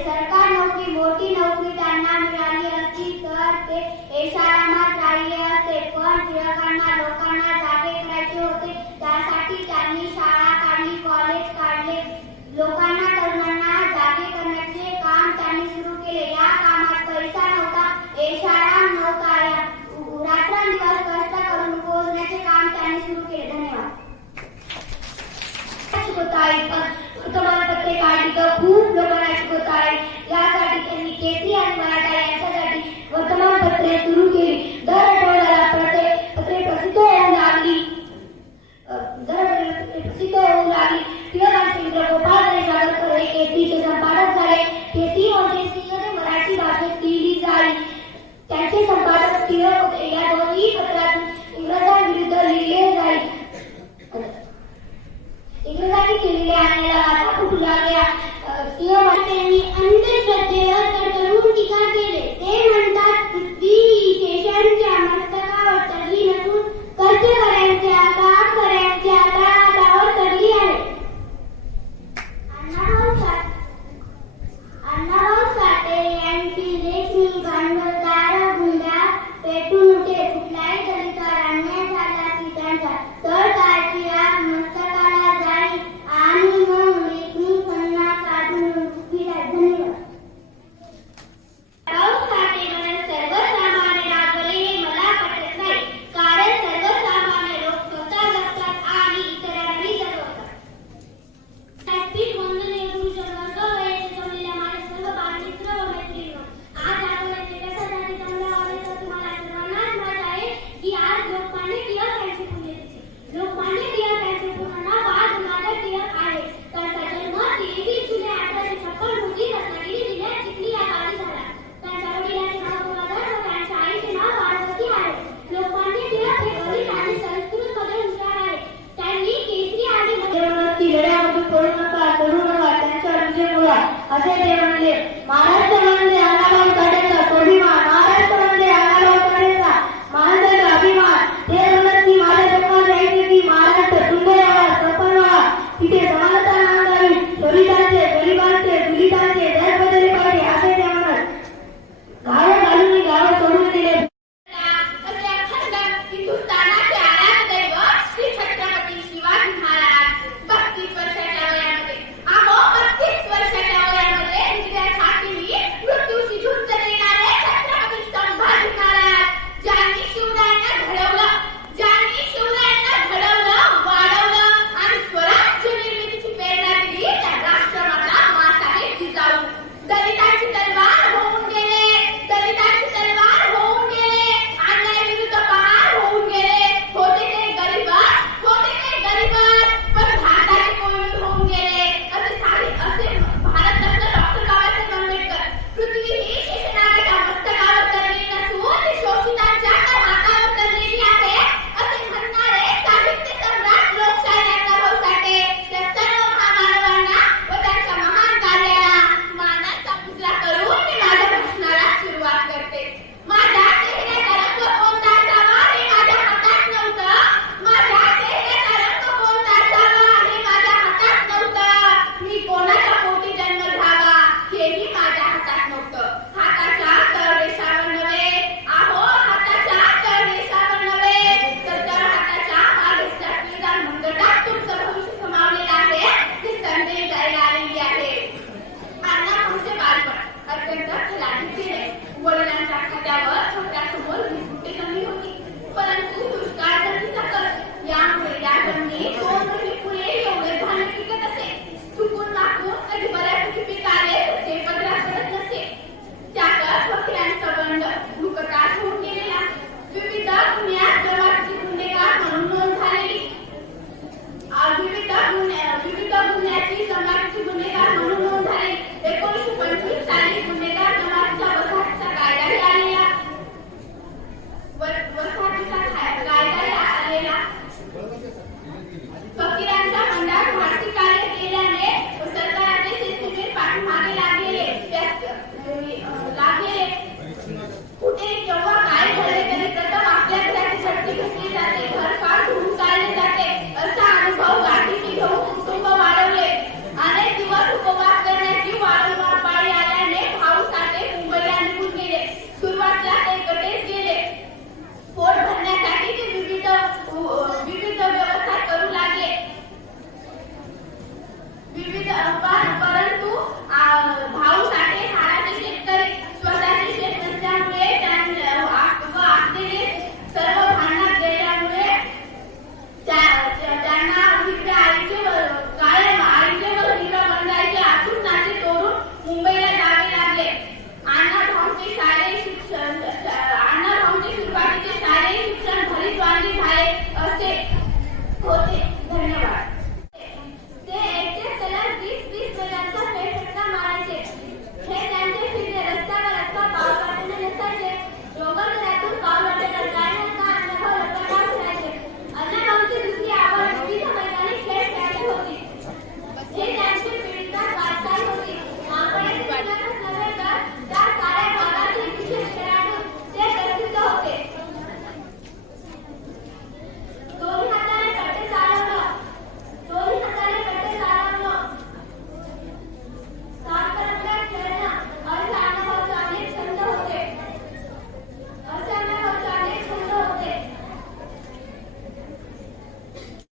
સરકાર નોકરી મોટી નોકરી તાના મિરાલી હતી તો તે એ ચાલી હશે પણ ચિરકાળના લોકોના तेथील संपादक झाले. तेथील म्हणजे सिंहने मराठी भाषेत लिहिली जाई. त्यांचे संपादक टिळक होते. या दोन्ही पत्रात इंग्रजांविरुद्ध लिहिले जाईल इंग्रजांनी केलेल्या अन्यायाला आता फुटला गया सिंह म्हणते मी अंधश्रद्धा